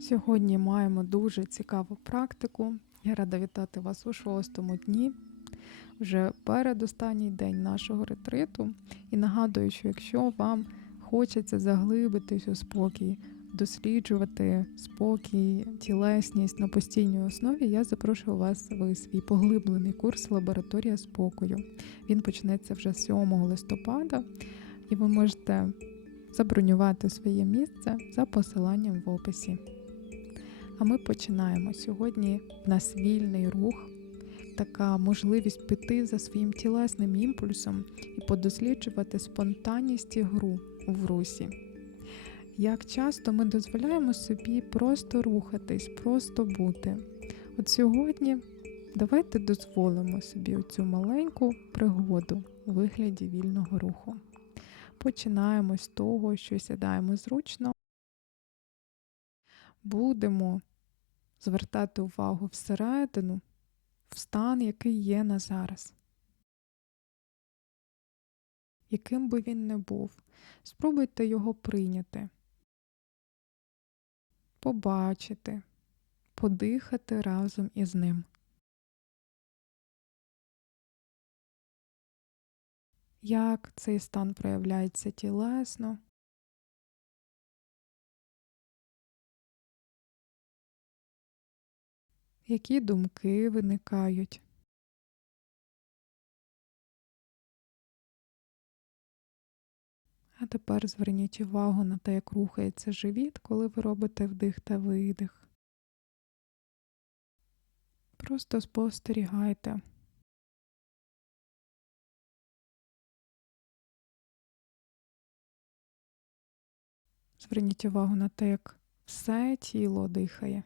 Сьогодні маємо дуже цікаву практику. Я рада вітати вас у шостому дні, вже передостанній день нашого ретриту. І нагадую, що якщо вам хочеться заглибитись у спокій, досліджувати спокій, тілесність на постійній основі, я запрошую вас в свій поглиблений курс Лабораторія спокою. Він почнеться вже 7 листопада, і ви можете забронювати своє місце за посиланням в описі. А ми починаємо. Сьогодні в нас вільний рух, така можливість піти за своїм тілесним імпульсом і подосліджувати спонтанність і гру в русі. Як часто ми дозволяємо собі просто рухатись, просто бути. От сьогодні давайте дозволимо собі цю маленьку пригоду у вигляді вільного руху. Починаємо з того, що сідаємо зручно. Будемо звертати увагу всередину, в стан, який є на зараз. Яким би він не був, спробуйте його прийняти, побачити, подихати разом із ним. Як цей стан проявляється тілесно, які думки виникають. А тепер зверніть увагу на те, як рухається живіт, коли ви робите вдих та видих. Просто спостерігайте. Зверніть увагу на те, як все тіло дихає.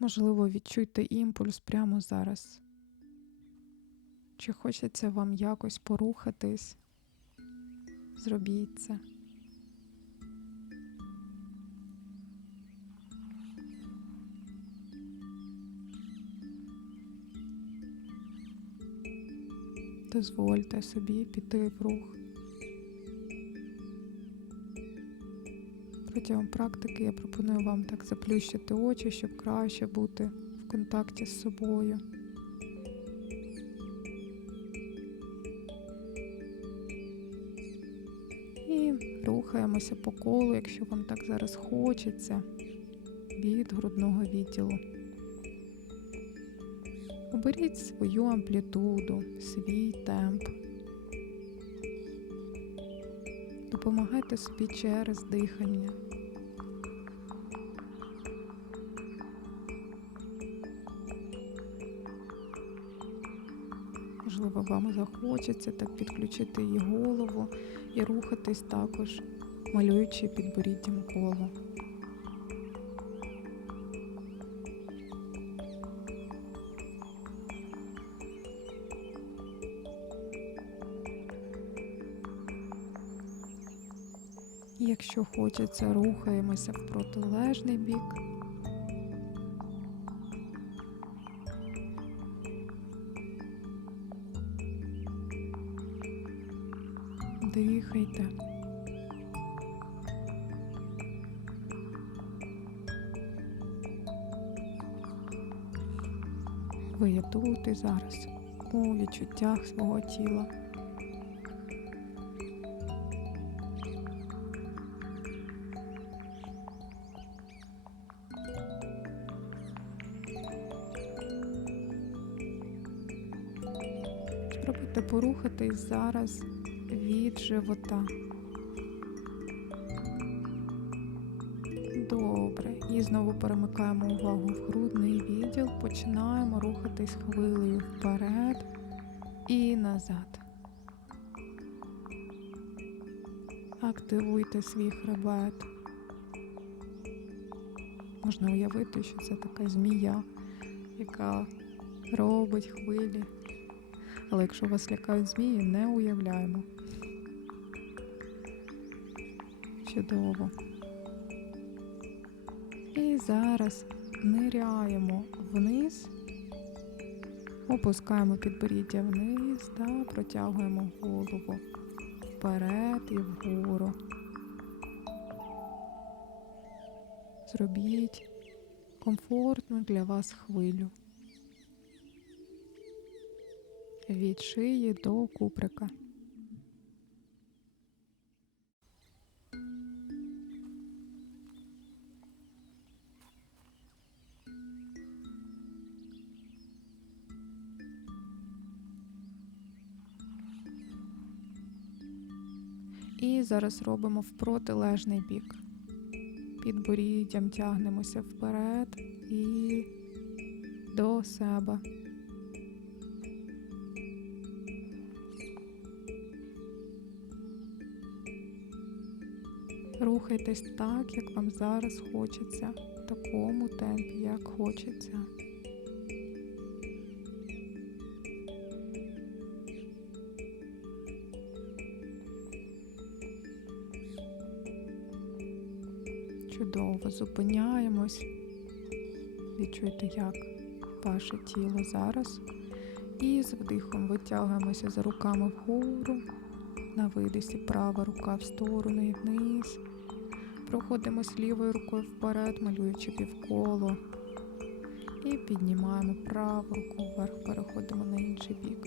Можливо, відчуйте імпульс прямо зараз. Чи хочеться вам якось порухатись? Зробіть це. Дозвольте собі піти в рух. Протягом практики я пропоную вам так заплющити очі, щоб краще бути в контакті з собою. І рухаємося по колу, якщо вам так зараз хочеться, від грудного відділу. Оберіть свою амплітуду, свій темп. Допомагайте собі через дихання. Можливо, вам захочеться так підключити її голову і рухатись також, малюючи підборіддям коло. Якщо хочеться, рухаємося в протилежний бік. Дихайте. Ви є тут і зараз у відчуттях свого тіла. Спробуйте порухатись зараз від живота. Добре. І знову перемикаємо увагу в грудний відділ. Починаємо рухатись хвилею вперед і назад. Активуйте свій хребет. Можна уявити, що це така змія, яка робить хвилі. Але якщо вас лякають змії, не уявляємо. Чудово. І зараз ниряємо вниз, опускаємо підборіддя вниз та протягуємо голову вперед і вгору. Зробіть комфортну для вас хвилю від шиї до куприка. І зараз робимо в протилежний бік. Підборіддям тягнемося вперед і до себе. Рухайтесь так, як вам зараз хочеться, в такому темпі, як хочеться. Чудово, зупиняємось. Відчуйте, як ваше тіло зараз. І з вдихом витягуємося за руками вгору. На видисі права рука в сторону і вниз. Проходимось лівою рукою вперед, малюючи півколо. І піднімаємо праву руку вверх, переходимо на інший бік.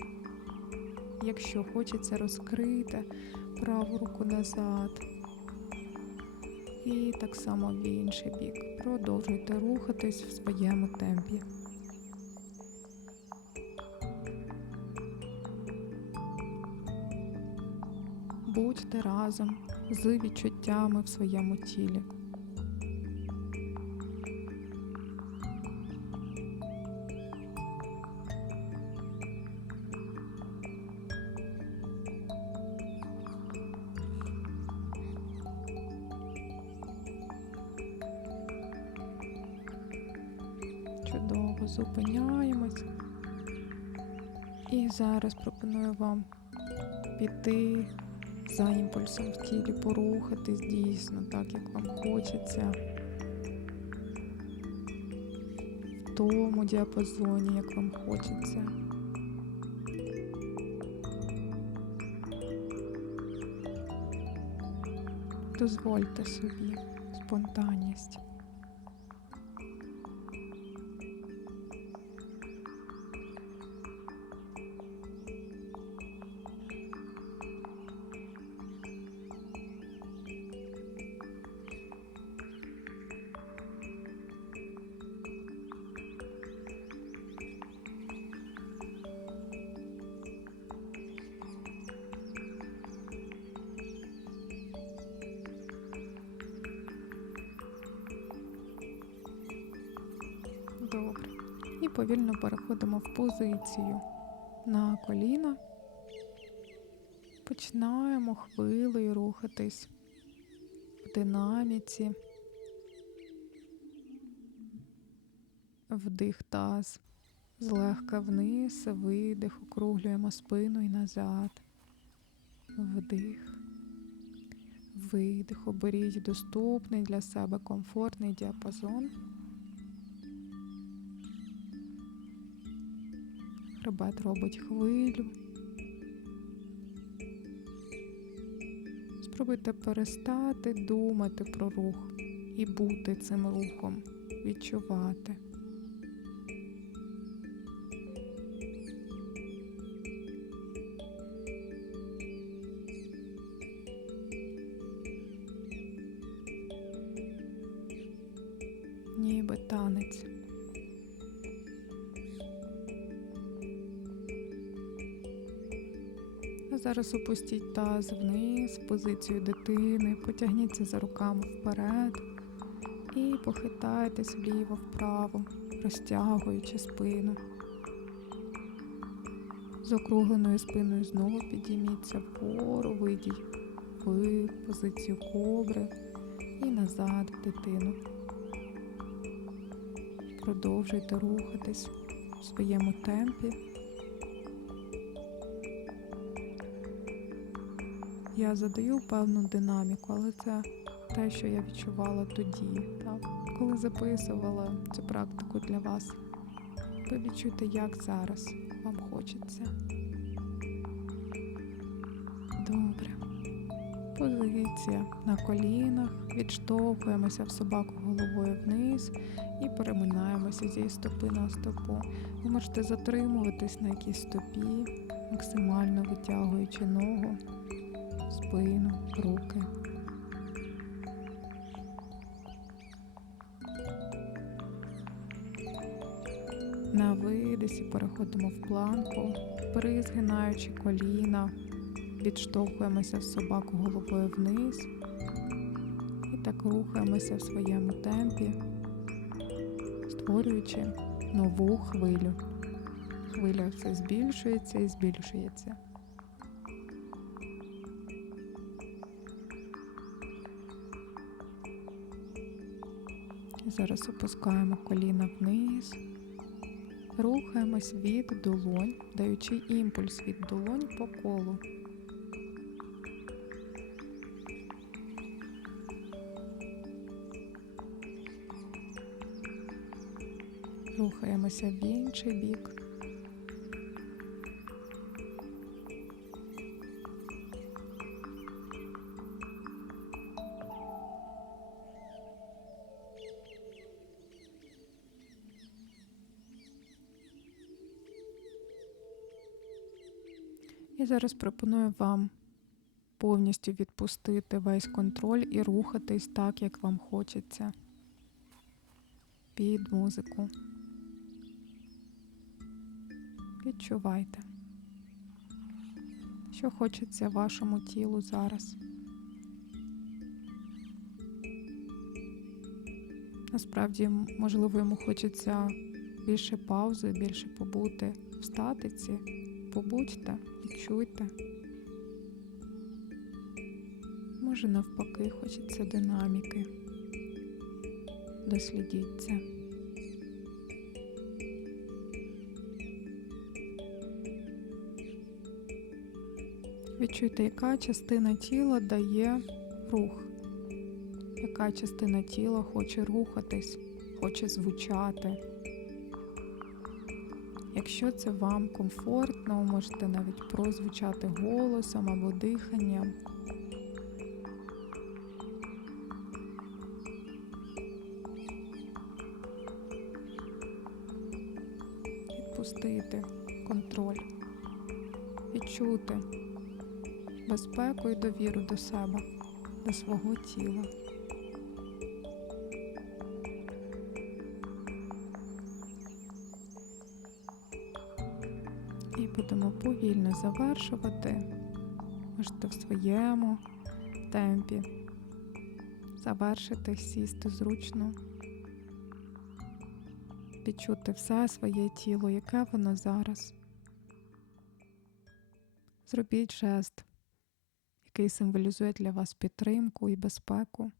Якщо хочеться розкрити праву руку назад. І так само в інший бік. Продовжуйте рухатись в своєму темпі. Будьте разом з відчуттями в своєму тілі. Зупиняємось. І зараз пропоную вам піти за імпульсом в тілі, порухатись дійсно так, як вам хочеться. В тому діапазоні, як вам хочеться. Дозвольте собі спонтанність. Добре. І повільно переходимо в позицію на коліна. Починаємо хвилею рухатись в динаміці. Вдих таз. Злегка вниз, видих, округлюємо спину і назад. Вдих. Видих. Оберіть доступний для себе комфортний діапазон. Хребет робить хвилю. Спробуйте перестати думати про рух і бути цим рухом, відчувати. Ніби танець. Зараз опустіть таз вниз, позицію дитини, потягніться за руками вперед і похитайтесь вліво-вправо, розтягуючи спину. З округленою спиною знову підійміться вгору, вийдіть в позицію кобри і назад в дитину. Продовжуйте рухатись в своєму темпі. Я задаю певну динаміку, але це те, що я відчувала тоді, так? коли записувала цю практику для вас. Ви відчуєте, як зараз вам хочеться. Добре. Позиція на колінах, відштовхуємося в собаку головою вниз і переминаємося зі стопи на стопу. Ви можете затримуватись на якійсь стопі, максимально витягуючи ногу, спину, руки. На видисі переходимо в планку, призгинаючи коліна, відштовхуємося в собаку головою вниз і так рухаємося в своєму темпі, створюючи нову хвилю. Хвиля все збільшується і збільшується. Зараз опускаємо коліна вниз. Рухаємось від долонь, даючи імпульс від долонь по колу. Рухаємося в інший бік. І зараз пропоную вам повністю відпустити весь контроль і рухатись так, як вам хочеться під музику. Відчувайте, що хочеться вашому тілу зараз. Насправді, можливо, йому хочеться більше паузи, більше побути в статиці. Побудьте, відчуйте. Може, навпаки, хочеться динаміки. Дослідіть це. Відчуйте, яка частина тіла дає рух, яка частина тіла хоче рухатись, хоче звучати. Якщо це вам комфортно, можете навіть прозвучати голосом або диханням. Відпустити контроль, відчути безпеку і довіру до себе, до свого тіла. Будемо повільно завершувати. Можете в своєму темпі завершити, сісти зручно, відчути все своє тіло, яке воно зараз. Зробіть жест, який символізує для вас підтримку і безпеку.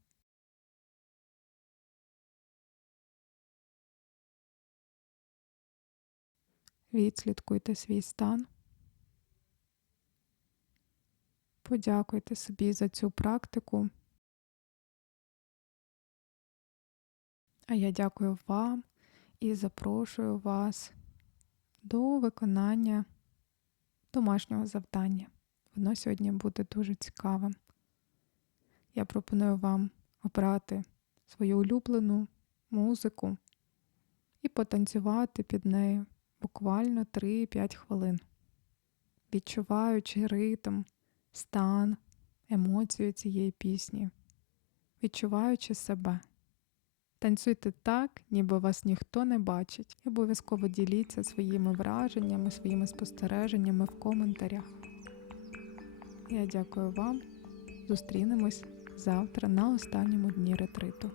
Відслідкуйте свій стан. Подякуйте собі за цю практику. А я дякую вам і запрошую вас до виконання домашнього завдання. Воно сьогодні буде дуже цікавим. Я пропоную вам обрати свою улюблену музику і потанцювати під нею буквально 3-5 хвилин, відчуваючи ритм, стан, емоцію цієї пісні, відчуваючи себе. Танцюйте так, ніби вас ніхто не бачить, і обов'язково діліться своїми враженнями, своїми спостереженнями в коментарях. Я дякую вам. Зустрінемось завтра на останньому дні ретриту.